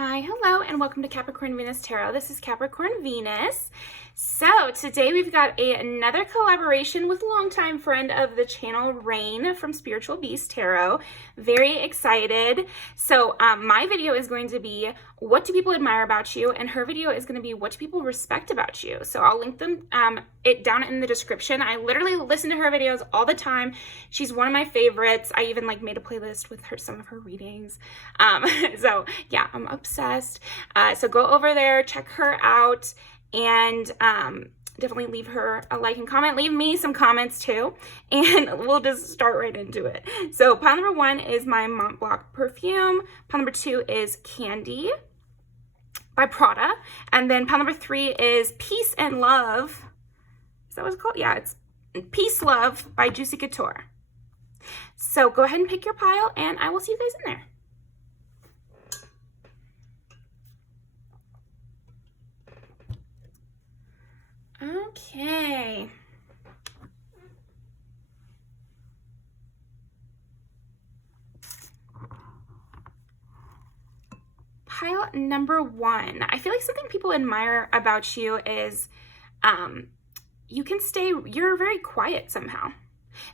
Hi, hello, and welcome to Capricorn Venus Tarot. This is Capricorn Venus. So today we've got another collaboration with longtime friend of the channel, Rain from Spiritual Beast Tarot. Very excited. So my video is going to be what do people admire about you, and her video is going to be what do people respect about you. So I'll link them it down in the description. I literally listen to her videos all the time. She's one of my favorites. I even made a playlist with some of her readings. So yeah, I'm obsessed. So go over there, check her out, and definitely leave her a like and comment. Leave me some comments too, and we'll just start right into it. So pile number 1 is my Mont Blanc perfume. Pile number 2 is Candy by Prada. And then pile number 3 is Peace and Love. Is that what it's called? Yeah, it's Peace Love by Juicy Couture. So go ahead and pick your pile, and I will see you guys in there. Okay. Pile number 1. I feel like something people admire about you is you're very quiet somehow.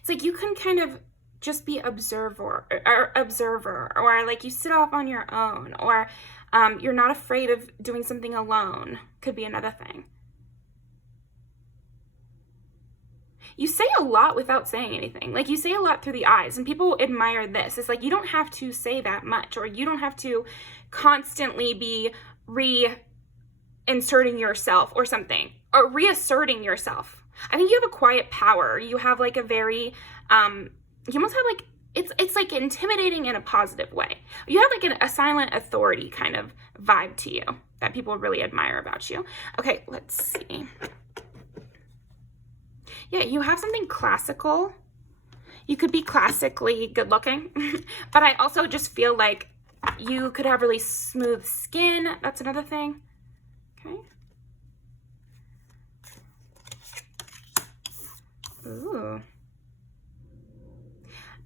It's like you can kind of just be observer, or like you sit off on your own, or you're not afraid of doing something alone. Could be another thing. You say a lot without saying anything. Like you say a lot through the eyes, and people admire this. It's like you don't have to say that much, or you don't have to constantly be reinserting yourself or something, or reasserting yourself. I think you have a quiet power. You have like a very, you almost have like, it's like intimidating in a positive way. You have like a silent authority kind of vibe to you that people really admire about you. Okay, let's see. Yeah, you have something classical. You could be classically good looking, but I also just feel like you could have really smooth skin. That's another thing. Okay. Ooh.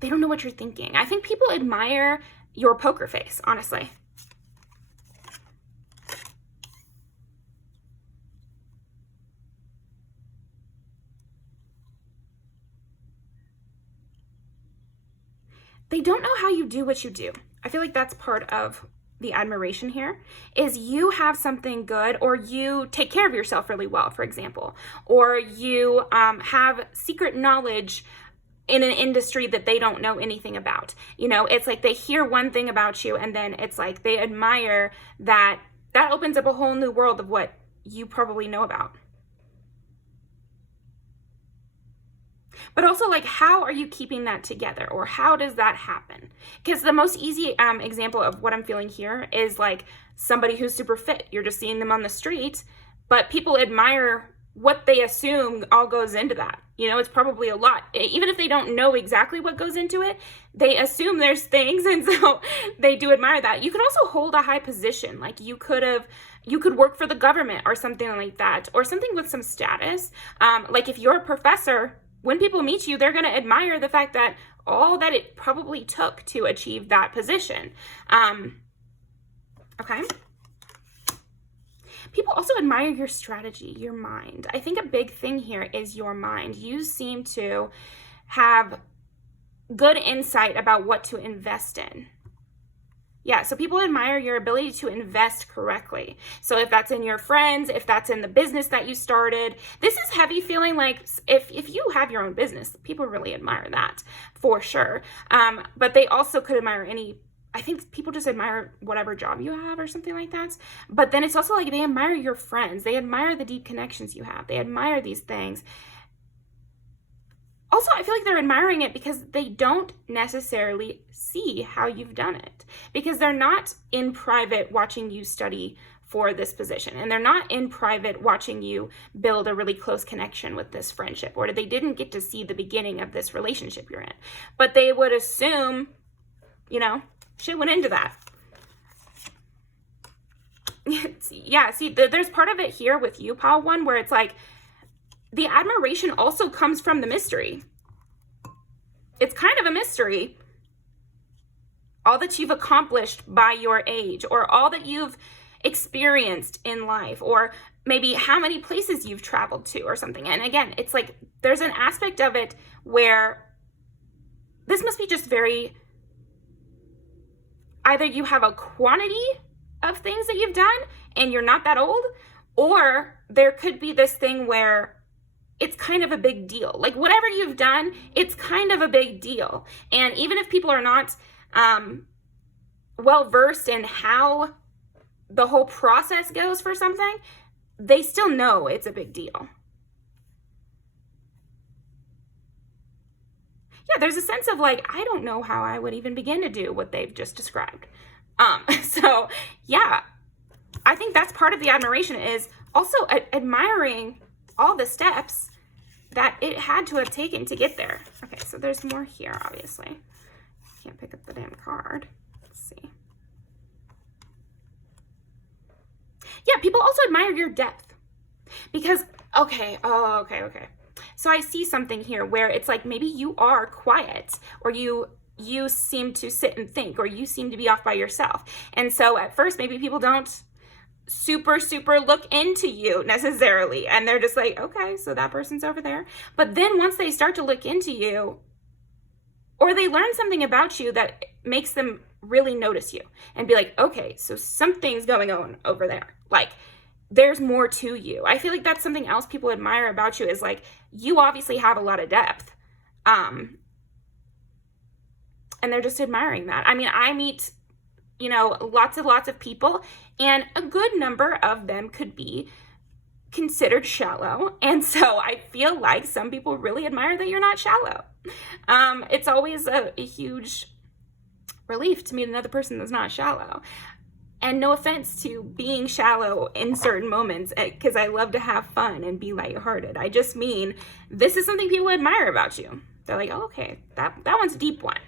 They don't know what you're thinking. I think people admire your poker face, honestly. They don't know how you do what you do. I feel like that's part of the admiration here, is you have something good, or you take care of yourself really well, for example, or you have secret knowledge in an industry that they don't know anything about. You know, it's like they hear one thing about you, and then it's like they admire that. That opens up a whole new world of what you probably know about. But also, like, how are you keeping that together, or how does that happen? Because the most easy example of what I'm feeling here is like somebody who's super fit. You're just seeing them on the street, but people admire what they assume all goes into that. You know, it's probably a lot. Even if they don't know exactly what goes into it, they assume there's things, and so they do admire that. You could also hold a high position. Like you could work for the government or something like that, or something with some status. Like if you're a professor, when people meet you, they're going to admire the fact that all that it probably took to achieve that position. Okay. People also admire your strategy, your mind. I think a big thing here is your mind. You seem to have good insight about what to invest in. Yeah, so people admire your ability to invest correctly. So if that's in your friends, if that's in the business that you started, this is heavy feeling like if you have your own business, people really admire that for sure. But they also could admire I think people just admire whatever job you have or something like that. But then it's also like they admire your friends. They admire the deep connections you have. They admire these things. Also, I feel like they're admiring it because they don't necessarily see how you've done it, because they're not in private watching you study for this position, and they're not in private watching you build a really close connection with this friendship, or they didn't get to see the beginning of this relationship you're in. But they would assume, you know, shit went into that. Yeah, see, there's part of it here with you, pile 1, where it's like, the admiration also comes from the mystery. It's kind of a mystery. all that you've accomplished by your age, or all that you've experienced in life, or maybe how many places you've traveled to or something. And again, it's like there's an aspect of it where this must be just very, either you have a quantity of things that you've done and you're not that old, or there could be this thing where it's kind of a big deal. Like whatever you've done, it's kind of a big deal. And even if people are not well versed in how the whole process goes for something, they still know it's a big deal. Yeah, there's a sense of like, I don't know how I would even begin to do what they've just described. So yeah, I think that's part of the admiration, is also admiring all the steps that it had to have taken to get there. Okay, so there's more here, obviously. Can't pick up the damn card. Let's see. Yeah, people also admire your depth. Because, okay. So I see something here where it's like maybe you are quiet, or you seem to sit and think, or you seem to be off by yourself. And so at first, maybe people don't super look into you necessarily, and they're just like, okay, so that person's over there. But then once they start to look into you, or they learn something about you that makes them really notice you and be like, okay, so something's going on over there. Like, there's more to you. I feel like that's something else people admire about you, is like, you obviously have a lot of depth. And they're just admiring that. I mean, I meet, lots of people, and a good number of them could be considered shallow. And so I feel like some people really admire that you're not shallow. It's always a huge relief to meet another person that's not shallow. And no offense to being shallow in certain moments, because I love to have fun and be lighthearted. I just mean, this is something people admire about you. They're like, oh, okay, that one's a deep one.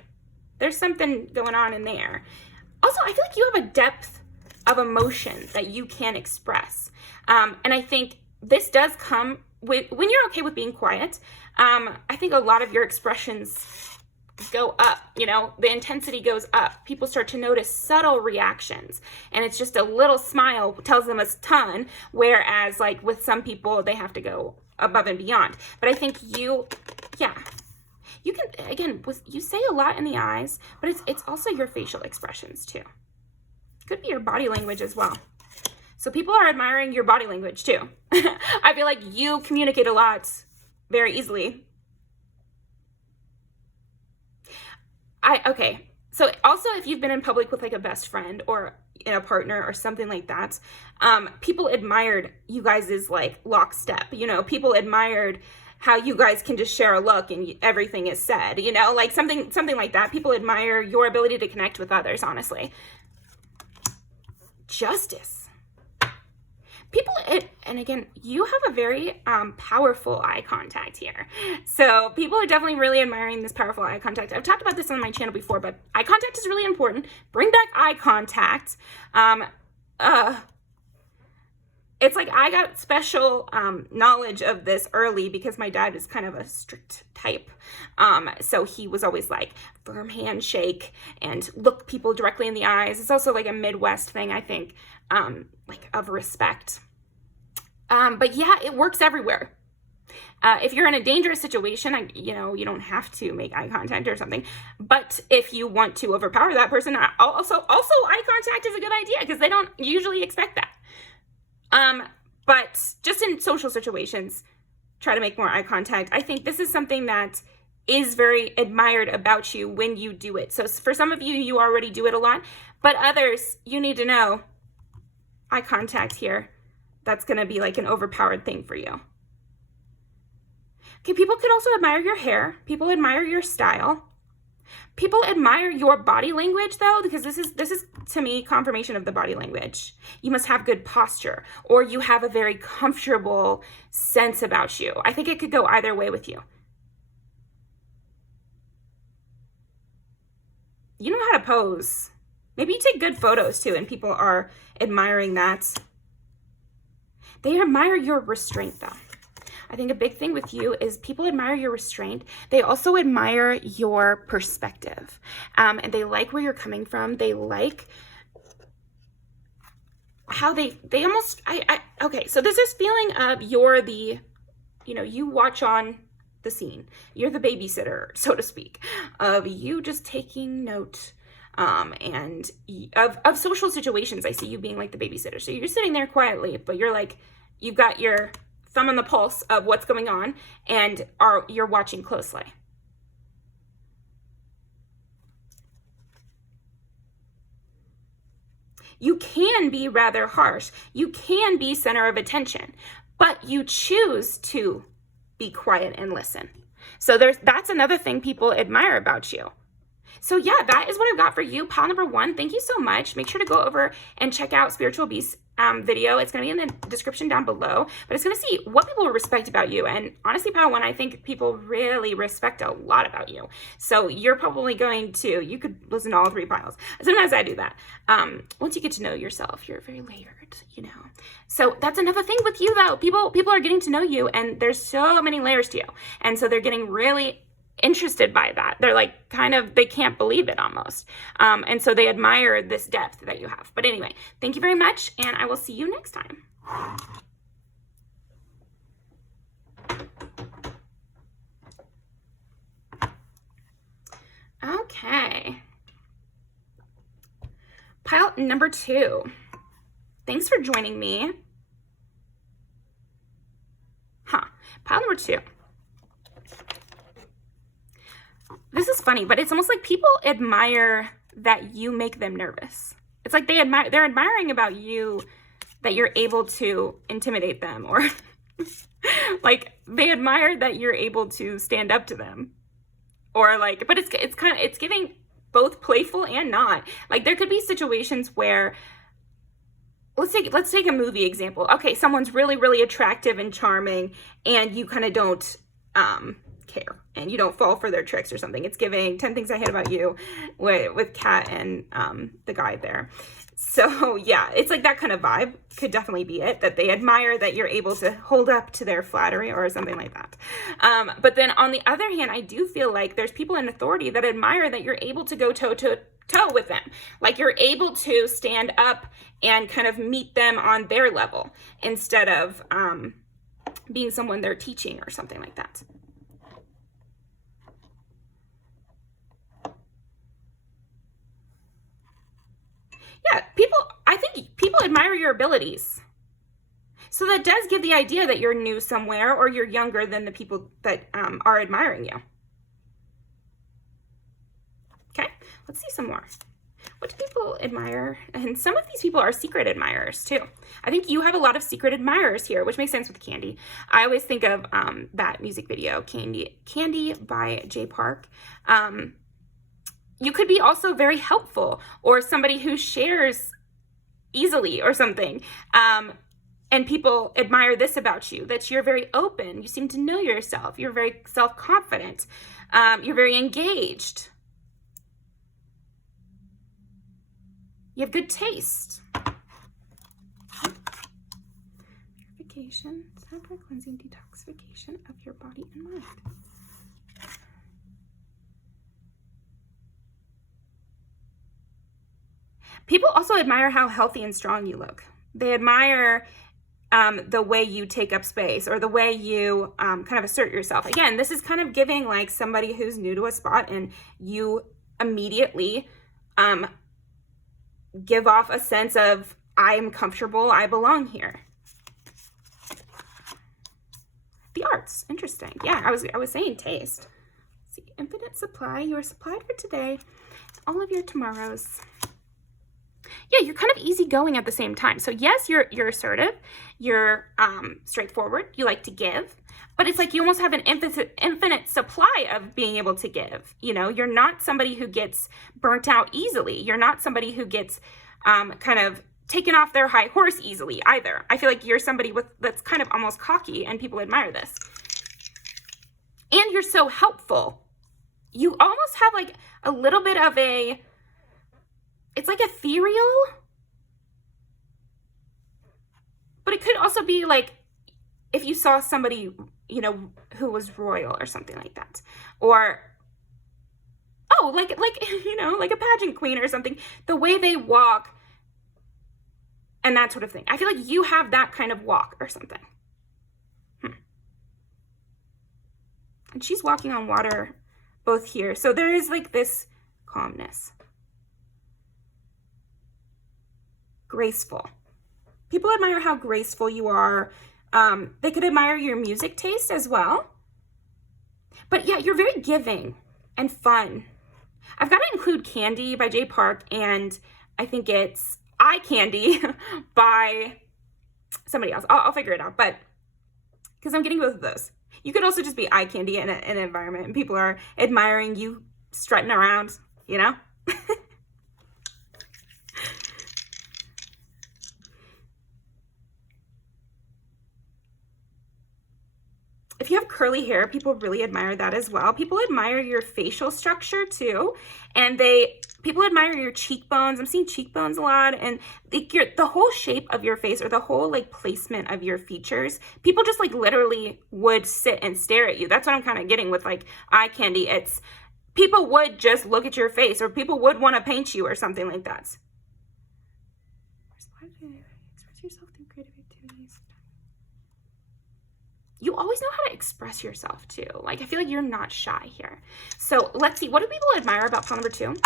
There's something going on in there. Also, I feel like you have a depth of emotion that you can express. And I think this does come with, when you're okay with being quiet, I think a lot of your expressions go up, the intensity goes up. People start to notice subtle reactions, and it's just a little smile tells them a ton, whereas like with some people, they have to go above and beyond. But I think you can, again, you say a lot in the eyes, but it's also your facial expressions too. Could be your body language as well. So people are admiring your body language too. I feel like you communicate a lot very easily. Okay. So also, if you've been in public with like a best friend or in a partner or something like that, people admired you guys' like lockstep. People admired how you guys can just share a look and everything is said, like something like that. People admire your ability to connect with others, honestly. Justice. People, and again, you have a very powerful eye contact here. So people are definitely really admiring this powerful eye contact. I've talked about this on my channel before, but eye contact is really important. Bring back eye contact. It's like I got special knowledge of this early because my dad is kind of a strict type. So he was always like firm handshake and look people directly in the eyes. It's also like a Midwest thing, I think, like of respect. But yeah, it works everywhere. If you're in a dangerous situation, you don't have to make eye contact or something. But if you want to overpower that person, also eye contact is a good idea because they don't usually expect that. But just in social situations, try to make more eye contact. I think this is something that is very admired about you when you do it. So for some of you, you already do it a lot, but others, you need to know eye contact here. That's going to be like an overpowered thing for you. Okay, people could also admire your hair. People admire your style. People admire your body language though, because this is to me confirmation of the body language. You must have good posture, or you have a very comfortable sense about you. I think it could go either way with you. You know how to pose. Maybe you take good photos too, and people are admiring that. They admire your restraint though. I think a big thing with you is people admire your restraint. They also admire your perspective. And they like where you're coming from. They like how they almost, okay, so there's this feeling of you're the, you know, you watch on the scene. You're the babysitter, so to speak, of you just taking note and of social situations. I see you being like the babysitter. So you're sitting there quietly, but you're like, you've got your thumb on the pulse of what's going on and you're watching closely. You can be rather harsh. You can be center of attention, but you choose to be quiet and listen. So that's another thing people admire about you. So yeah, that is what I've got for you, pile number 1. Thank you so much. Make sure to go over and check out Spiritual Beast video. It's going to be in the description down below, but it's going to see what people respect about you. And honestly, pile 1, I think people really respect a lot about you. So you're probably going to, you could listen to all 3 piles. Sometimes I do that. Once you get to know yourself, you're very layered, you know. So that's another thing with you though. People are getting to know you, and there's so many layers to you. And so they're getting really interested by that. They're like they can't believe it almost. And so they admire this depth that you have. But anyway, thank you very much, and I will see you next time. Okay. Pile number 2. Thanks for joining me. Pile number 2. This is funny, but it's almost like people admire that you make them nervous. It's like they're admiring about you that you're able to intimidate them, or like they admire that you're able to stand up to them, or like, but it's giving both playful and not. Like there could be situations where, let's take a movie example. Okay, someone's really, really attractive and charming, and you kind of don't care, and you don't fall for their tricks or something. It's giving 10 Things I Hate About You with Kat and the guy there. So yeah, it's like that kind of vibe could definitely be it, that they admire that you're able to hold up to their flattery or something like that. But then on the other hand, I do feel like there's people in authority that admire that you're able to go toe to toe with them. Like you're able to stand up and kind of meet them on their level instead of being someone they're teaching or something like that. Yeah, I think people admire your abilities. So that does give the idea that you're new somewhere, or you're younger than the people that are admiring you. Okay, let's see some more. What do people admire? And some of these people are secret admirers too. I think you have a lot of secret admirers here, which makes sense with Candy. I always think of that music video, Candy by Jay Park. You could be also very helpful, or somebody who shares easily or something. And people admire this about you, that you're very open. You seem to know yourself. You're very self-confident. You're very engaged. You have good taste. Purification, separate cleansing, detoxification of your body and mind. People also admire how healthy and strong you look. They admire the way you take up space, or the way you kind of assert yourself. Again, this is kind of giving like somebody who's new to a spot, and you immediately give off a sense of, I'm comfortable, I belong here. The arts, interesting. Yeah, I was saying taste. Let's see, infinite supply. You are supplied for today, all of your tomorrows. Yeah, you're kind of easygoing at the same time. So yes, you're assertive, you're straightforward, you like to give, but it's like you almost have an infinite supply of being able to give. You know, you're not somebody who gets burnt out easily. You're not somebody who gets kind of taken off their high horse easily either. I feel like you're somebody that's kind of almost cocky, and people admire this. And you're so helpful. You almost have like a little bit of a, it's like ethereal, but it could also be like if you saw somebody, you know, who was royal or something like that. Or, oh, like, you know, like a pageant queen or something, the way they walk and that sort of thing. I feel like you have that kind of walk or something. And she's walking on water both here. So there is like this calmness. Graceful. People admire how graceful you are. They could admire your music taste as well. But yeah, you're very giving and fun. I've got to include Candy by Jay Park, and I think it's Eye Candy by somebody else. I'll figure it out, but because I'm getting both of those. You could also just be eye candy in an environment and people are admiring you strutting around, you know? If you have curly hair, people really admire that as well. People admire your facial structure too. And people admire your cheekbones. I'm seeing cheekbones a lot, and the whole shape of your face, or the whole like placement of your features. People just like literally would sit and stare at you. That's what I'm kind of getting with like eye candy. It's people would just look at your face, or people would want to paint you or something like that. Express yourself through creative activities. You always know how to express yourself too. Like, I feel like you're not shy here. So let's see, what do people admire about pile number 2?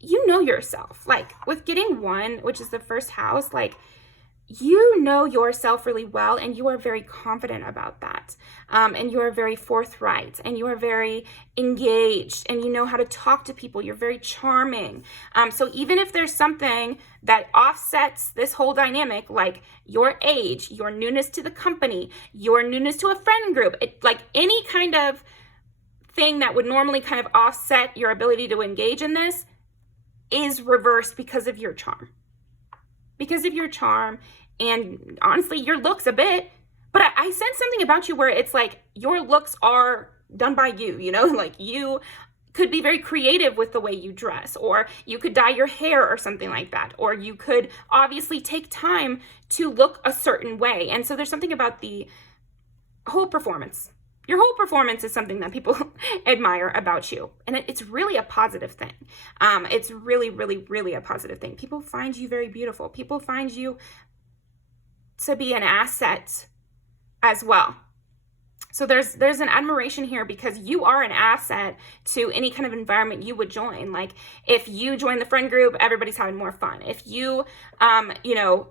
You know yourself. Like with getting 1, which is the first house, like you know yourself really well, and you are very confident about that. And you are very forthright, and you are very engaged, and you know how to talk to people. You're very charming. So even if there's something that offsets this whole dynamic, like your age, your newness to the company, your newness to a friend group, like any kind of thing that would normally kind of offset your ability to engage in this is reversed because of your charm. Because of your charm, and honestly, your looks a bit, but I sense something about you where it's like your looks are done by you, you know, like you could be very creative with the way you dress, or you could dye your hair or something like that, or you could obviously take time to look a certain way. And so there's something about the whole performance. Your whole performance is something that people admire about you. And it's really a positive thing. It's really, really, really a positive thing. People find you very beautiful. People find you to be an asset as well. So there's an admiration here because you are an asset to any kind of environment you would join. Like if you join the friend group, everybody's having more fun. If you, you know,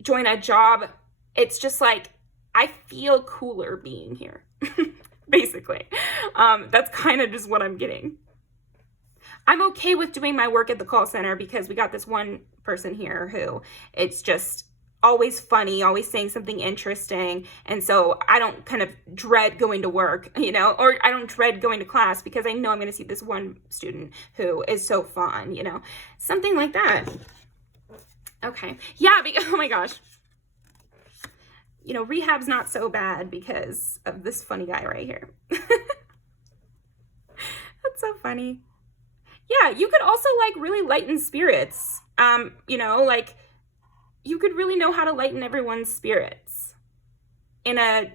join a job, it's just like, I feel cooler being here, basically. That's kind of just what I'm getting. I'm okay with doing my work at the call center because we got this one person here who it's just always funny, always saying something interesting. And so I don't kind of dread going to work, you know, or I don't dread going to class because I know I'm going to see this one student who is so fun, you know, something like that. Okay. Yeah. Oh my gosh. You know, rehab's not so bad because of this funny guy right here. That's so funny. Yeah, you could also like really lighten spirits. You know, like you could really know how to lighten everyone's spirits in a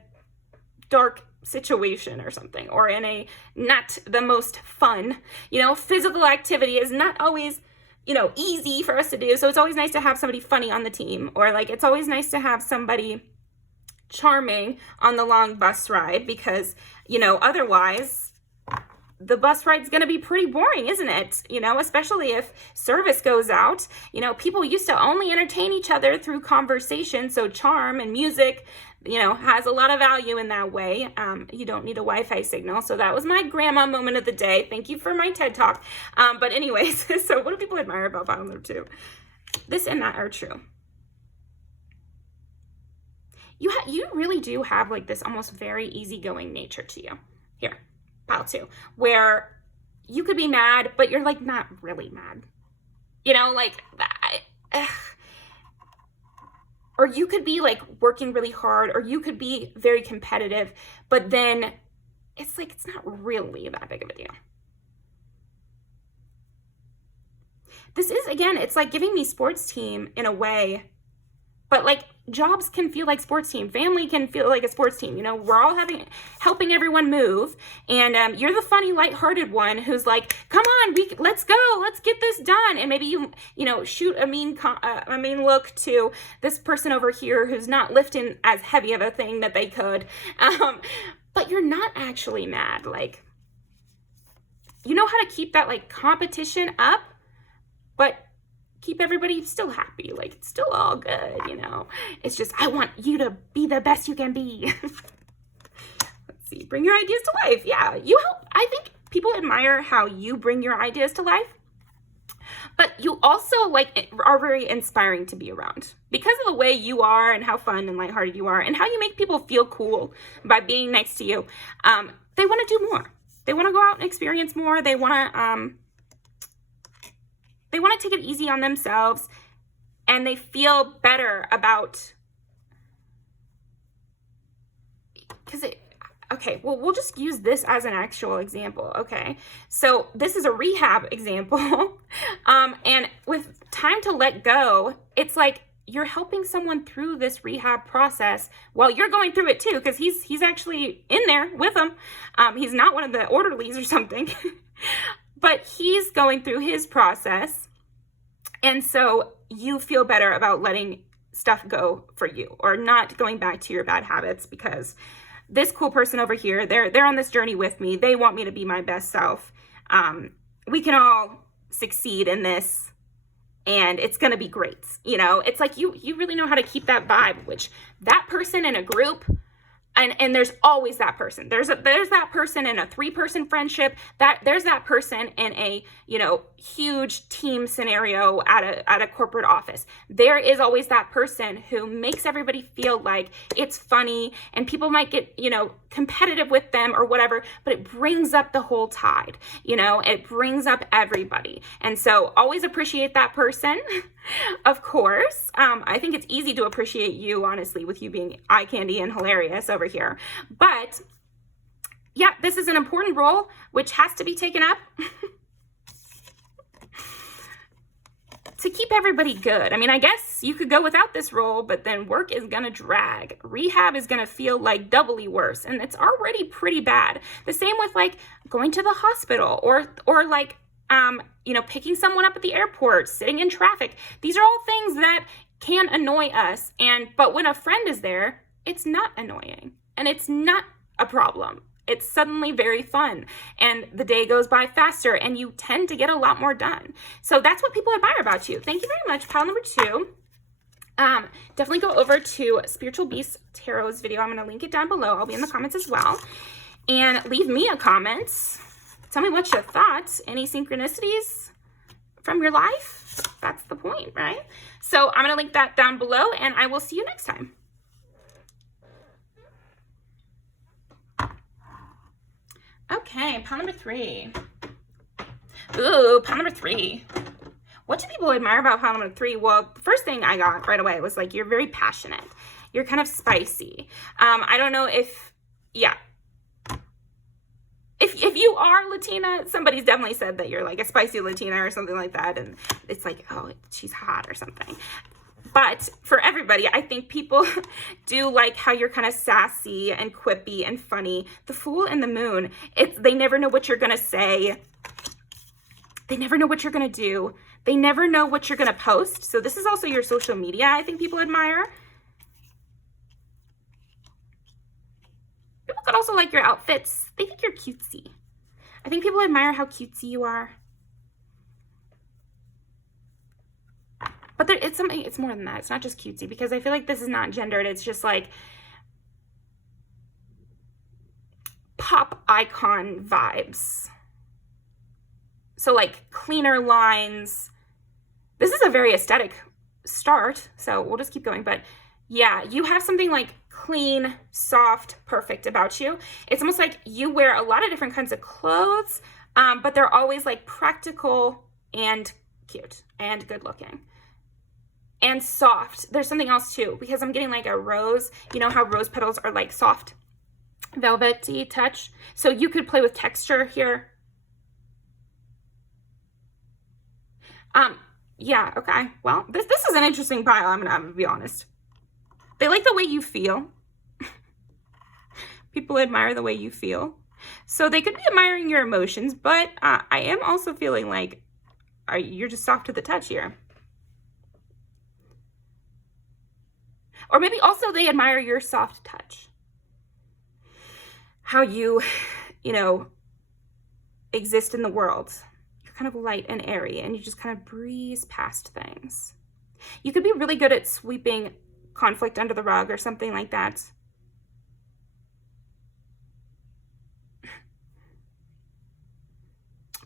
dark situation or something, or in a not the most fun, you know, physical activity is not always, you know, easy for us to do. So it's always nice to have somebody funny on the team, or like it's always nice to have somebody charming on the long bus ride because, you know, otherwise the bus ride's going to be pretty boring, isn't it? You know, especially if service goes out. You know, people used to only entertain each other through conversation. So charm and music, you know, has a lot of value in that way. You don't need a Wi-Fi signal. So that was my grandma moment of the day. Thank you for my TED Talk. But anyways, so what do people admire about pile number 2? This and that are true. You really do have like this almost very easygoing nature to you. Here, pile 2, where you could be mad, but you're like not really mad. You know, like, or you could be like working really hard, or you could be very competitive, but then it's like, it's not really that big of a deal. This is, again, it's like giving me sports team in a way But like jobs can feel like sports team, family can feel like a sports team. You know, we're all helping everyone move, and you're the funny, lighthearted one who's like, "Come on, let's go, let's get this done." And maybe you know shoot a mean look to this person over here who's not lifting as heavy of a thing that they could, but you're not actually mad. Like, you know how to keep that like competition up, but keep everybody still happy. Like, it's still all good, you know. It's just, I want you to be the best you can be. Let's see, bring your ideas to life. Yeah, you help. I think people admire how you bring your ideas to life, but you also like are very inspiring to be around because of the way you are and how fun and lighthearted you are and how you make people feel cool by being next to you. They want to do more. They want to go out and experience more. They want to take it easy on themselves, and they feel better about, okay, well, we'll just use this as an actual example, okay? So this is a rehab example, and with time to let go, it's like you're helping someone through this rehab process while you're going through it too, because he's actually in there with them. He's not one of the orderlies or something, but he's going through his process. And so you feel better about letting stuff go for you, or not going back to your bad habits, because this cool person over here, they're on this journey with me. They want me to be my best self. We can all succeed in this, and it's going to be great. You know, it's like you really know how to keep that vibe, which that person in a group, and there's always that person. There's that person in a 3-person friendship, there's that person in a, you know, huge team scenario at a corporate office. There is always that person who makes everybody feel like it's funny, and people might get, you know, competitive with them or whatever, but it brings up the whole tide, you know, it brings up everybody. And so always appreciate that person. Of course, I think it's easy to appreciate you, honestly, with you being eye candy and hilarious over here. But yeah, this is an important role which has to be taken up to keep everybody good. I mean, I guess you could go without this role, but then work is gonna drag. Rehab is gonna feel like doubly worse, and it's already pretty bad. The same with like going to the hospital or like you know, picking someone up at the airport, sitting in traffic. These are all things that can annoy us. But when a friend is there, it's not annoying and it's not a problem. It's suddenly very fun, and the day goes by faster, and you tend to get a lot more done. So that's what people admire about you. Thank you very much. Pile number 2. Definitely go over to Spiritual Beast Tarot's video. I'm going to link it down below. I'll be in the comments as well. And leave me a comment. Tell me what you thought. Any synchronicities from your life? That's the point, right? So I'm going to link that down below, and I will see you next time. Okay, pile number 3. Ooh, pile number 3. What do people admire about pile number 3? Well, the first thing I got right away was like, you're very passionate. You're kind of spicy. I don't know if, yeah. If you are Latina, somebody's definitely said that you're like a spicy Latina or something like that. And it's like, oh, she's hot or something. But for everybody, I think people do like how you're kind of sassy and quippy and funny. The Fool and the Moon, they never know what you're going to say. They never know what you're going to do. They never know what you're going to post. So this is also your social media, I think people admire. People could also like your outfits. They think you're cutesy. I think people admire how cutesy you are. But it's more than that. It's not just cutesy, because I feel like this is not gendered. It's just like pop icon vibes. So like cleaner lines. This is a very aesthetic start, so we'll just keep going. But yeah, you have something like clean, soft, perfect about you. It's almost like you wear a lot of different kinds of clothes, but they're always like practical and cute and good looking. And soft. There's something else too, because I'm getting like a rose. You know how rose petals are like soft, velvety touch? So you could play with texture here. Yeah, okay. Well, this is an interesting pile, I'm gonna be honest. They like the way you feel. People admire the way you feel. So they could be admiring your emotions, but I am also feeling like you're just soft to the touch here. Or maybe also they admire your soft touch. How you know, exist in the world. You're kind of light and airy, and you just kind of breeze past things. You could be really good at sweeping conflict under the rug or something like that.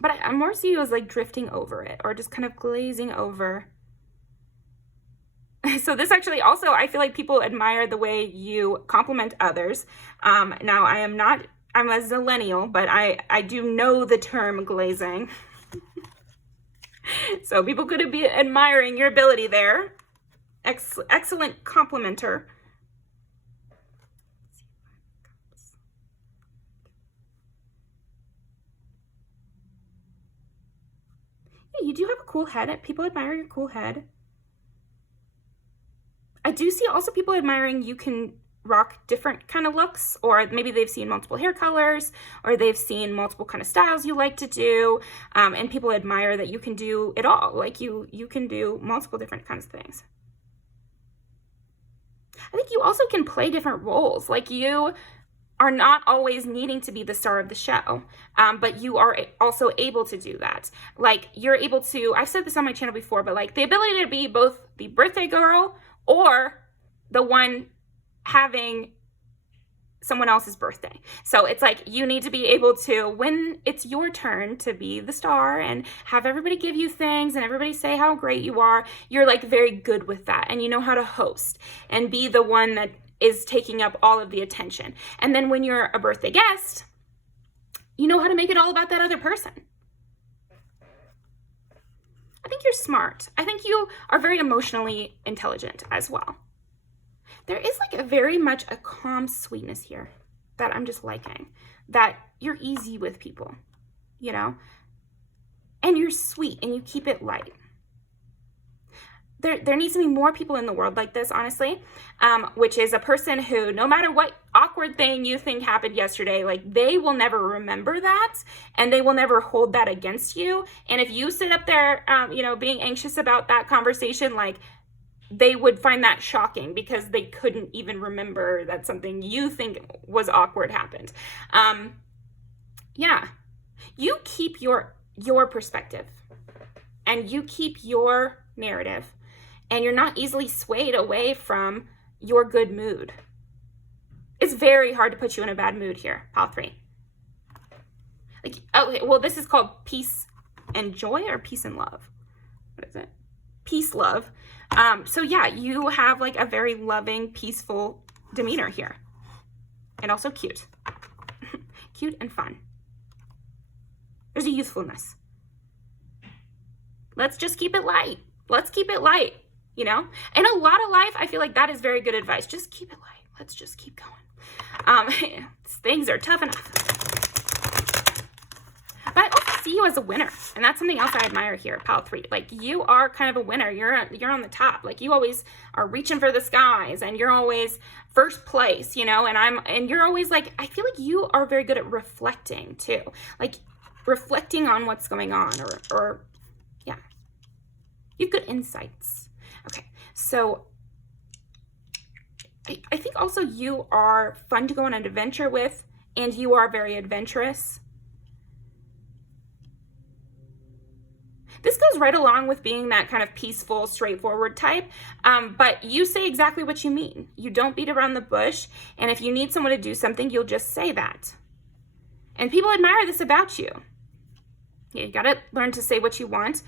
But I more see you as like drifting over it or just kind of glazing over. So this actually also, I feel like people admire the way you compliment others. Now I'm a zillennial, but I do know the term glazing. So people could be admiring your ability there. Excellent complimenter. Yeah, you do have a cool head. People admire your cool head. I do see also people admiring you can rock different kind of looks, or maybe they've seen multiple hair colors, or they've seen multiple kind of styles you like to do, and people admire that you can do it all. Like you can do multiple different kinds of things. I think you also can play different roles. Like you are not always needing to be the star of the show, but you are also able to do that. Like you're able to, I've said this on my channel before, but like the ability to be both the birthday girl or the one having someone else's birthday. So it's like you need to be able to, when it's your turn to be the star and have everybody give you things and everybody say how great you are, you're like very good with that, and you know how to host and be the one that is taking up all of the attention. And then when you're a birthday guest, you know how to make it all about that other person. I think you're smart. I think you are very emotionally intelligent as well. There is like a very much a calm sweetness here that I'm just liking, that you're easy with people, you know, and you're sweet and you keep it light. There needs to be more people in the world like this, honestly, which is a person who, no matter what awkward thing you think happened yesterday, like they will never remember that and they will never hold that against you. And if you sit up there, you know, being anxious about that conversation, like they would find that shocking because they couldn't even remember that something you think was awkward happened. Yeah, you keep your perspective and you keep your narrative, and you're not easily swayed away from your good mood. It's very hard to put you in a bad mood here, pile 3. Like, okay, well, this is called peace and joy, or peace and love. What is it? Peace, love. So yeah, you have like a very loving, peaceful demeanor here, and also cute. Cute and fun. There's a youthfulness. Let's just keep it light. Let's keep it light, you know? In a lot of life, I feel like that is very good advice. Just keep it light. Let's just keep going. Things are tough enough. But I also see you as a winner, and that's something else I admire here, pile 3. Like you are kind of a winner. You're on the top. Like you always are reaching for the skies, and you're always first place, you know? And you're always like, I feel like you are very good at reflecting too. Like reflecting on what's going on, or yeah. You have good insights. Okay, so I think also you are fun to go on an adventure with, and you are very adventurous. This goes right along with being that kind of peaceful, straightforward type, but you say exactly what you mean. You don't beat around the bush, and if you need someone to do something, you'll just say that. And people admire this about you. Yeah, you gotta learn to say what you want.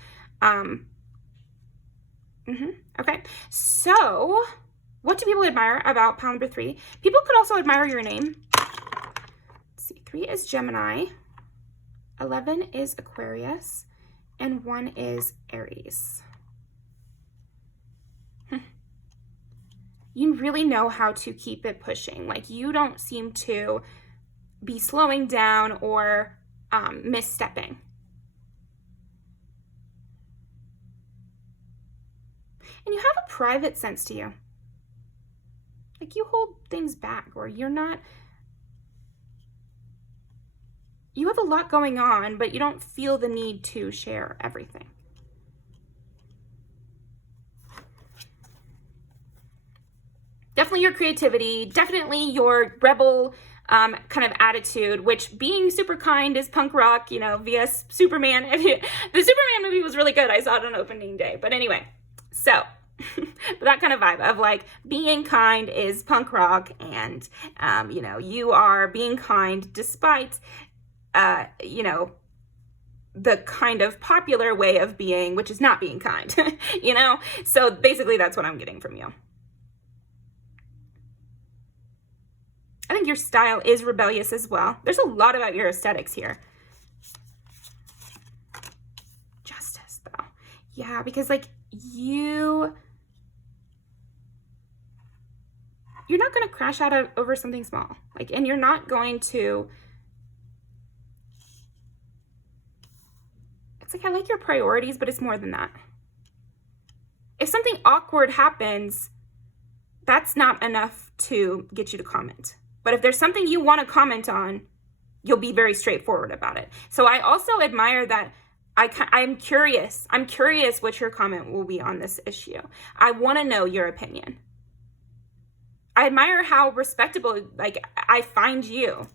Okay, so what do people admire about pile number 3? People could also admire your name. Let's see, 3 is Gemini, 11 is Aquarius, and 1 is Aries. You really know how to keep it pushing. Like you don't seem to be slowing down or misstepping. And you have a private sense to you. Like you hold things back, or you're not, you have a lot going on, but you don't feel the need to share everything. Definitely your creativity, definitely your rebel kind of attitude, which being super kind is punk rock, you know, via Superman. The Superman movie was really good. I saw it on opening day. But anyway, so that kind of vibe of like being kind is punk rock, and, you know, you are being kind despite, you know, the kind of popular way of being, which is not being kind, you know? So basically that's what I'm getting from you. I think your style is rebellious as well. There's a lot about your aesthetics here. Justice, though. Yeah, because like you're not going to crash out over something small. Like, and you're not going to, it's like, I like your priorities, but it's more than that. If something awkward happens, that's not enough to get you to comment. But if there's something you want to comment on, you'll be very straightforward about it. So I also admire that I'm curious. I'm curious what your comment will be on this issue. I want to know your opinion. I admire how respectable, like, I find you.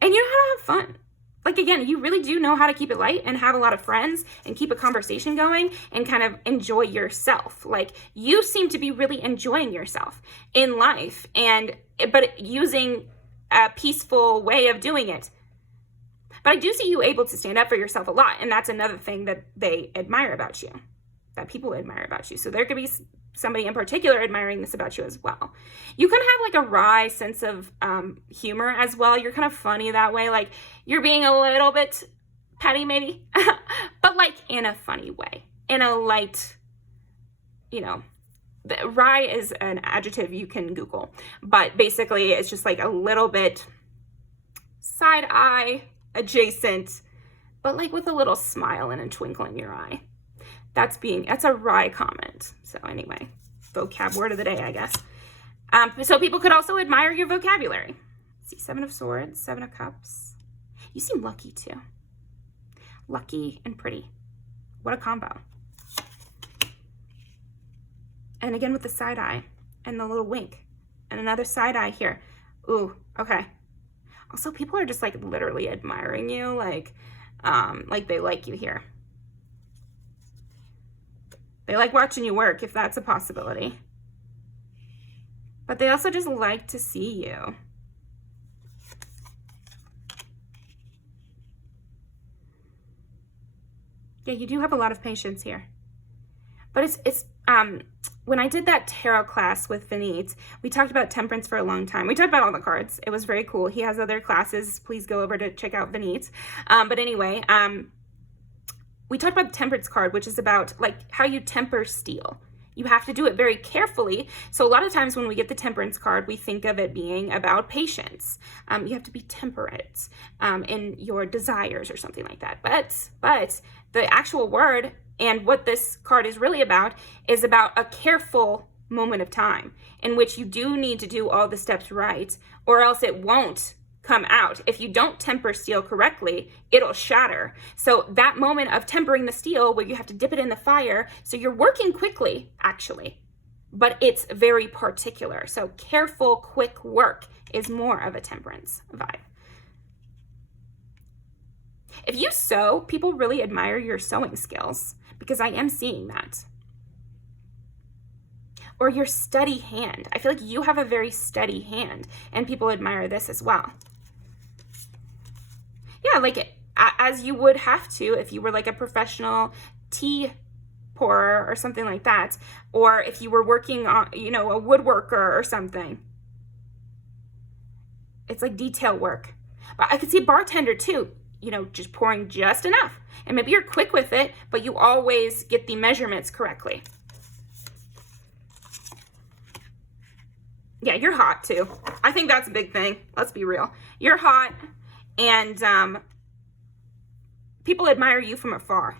And you know how to have fun. Like, again, you really do know how to keep it light and have a lot of friends and keep a conversation going and kind of enjoy yourself. Like, you seem to be really enjoying yourself in life, but using a peaceful way of doing it. But I do see you able to stand up for yourself a lot, and that's another thing that they admire about you, that people admire about you. So there could be somebody in particular admiring this about you as well. You kind of have like a wry sense of humor as well. You're kind of funny that way. Like you're being a little bit petty maybe, but like in a funny way, in a light, you know, wry is an adjective you can Google, but basically it's just like a little bit side eye adjacent, but like with a little smile and a twinkle in your eye. That's a wry comment. So anyway, vocab word of the day, I guess. So people could also admire your vocabulary. See, 7 of Swords, 7 of Cups. You seem lucky too. Lucky and pretty. What a combo. And again with the side eye and the little wink and another side eye here. Ooh, okay. Also, people are just like literally admiring you, like they like you here. They like watching you work, if that's a possibility. But they also just like to see you. Yeah, you do have a lot of patience here. But it's when I did that tarot class with Vineet, we talked about temperance for a long time. We talked about all the cards. It was very cool. He has other classes. Please go over to check out Vineet. But anyway, we talked about the temperance card, which is about like how you temper steel. You have to do it very carefully. So a lot of times when we get the temperance card, we think of it being about patience. You have to be temperate in your desires or something like that. But the actual word and what this card is really about is about a careful moment of time in which you do need to do all the steps right, or else it won't come out. If you don't temper steel correctly, it'll shatter. So that moment of tempering the steel where you have to dip it in the fire, so you're working quickly actually, but it's very particular. So careful, quick work is more of a temperance vibe. If you sew, people really admire your sewing skills because I am seeing that. Or your steady hand. I feel like you have a very steady hand and people admire this as well. Yeah, like as you would have to if you were like a professional tea pourer or something like that, or if you were working on, you know, a woodworker or something. It's like detail work. But I could see a bartender too, you know, just pouring just enough. And maybe you're quick with it, but you always get the measurements correctly. Yeah, you're hot too. I think that's a big thing. Let's be real. You're hot. And people admire you from afar.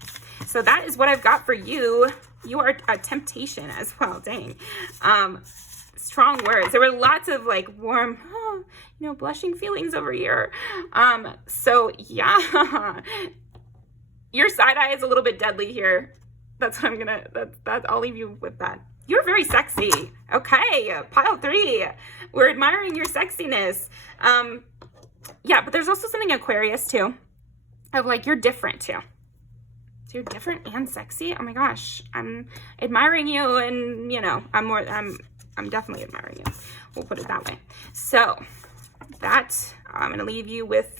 So that is what I've got for you You are a temptation as well. Dang. Strong words. There were lots of like warm, blushing feelings over here. So yeah, your side eye is a little bit deadly here. That's what I'm gonna, I'll leave you with that. You're very sexy. Okay, pile 3. We're admiring your sexiness. Yeah, but there's also something Aquarius too, of like, you're different too. So you're different and sexy. Oh my gosh, I'm admiring you, and I'm definitely admiring you. We'll put it that way. So that, I'm gonna leave you with,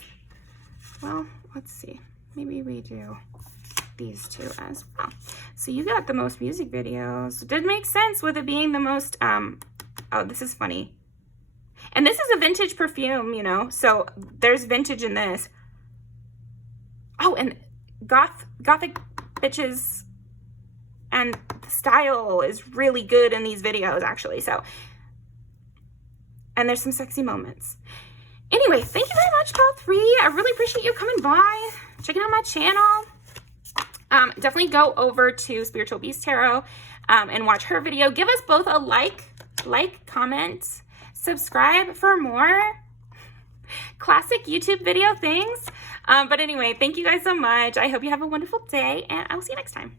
well, let's see. Maybe we do these two as well. So you got the most music videos. It did make sense with it being the most, oh, this is funny. And this is a vintage perfume, so there's vintage in this. Oh, and gothic bitches, and the style is really good in these videos, actually. So, and there's some sexy moments. Anyway, thank you very much, Pal 3. I really appreciate you coming by, checking out my channel. Definitely go over to Spiritual Beast Tarot and watch her video. Give us both a like, comment, subscribe for more classic YouTube video things. But anyway, thank you guys so much. I hope you have a wonderful day, and I will see you next time.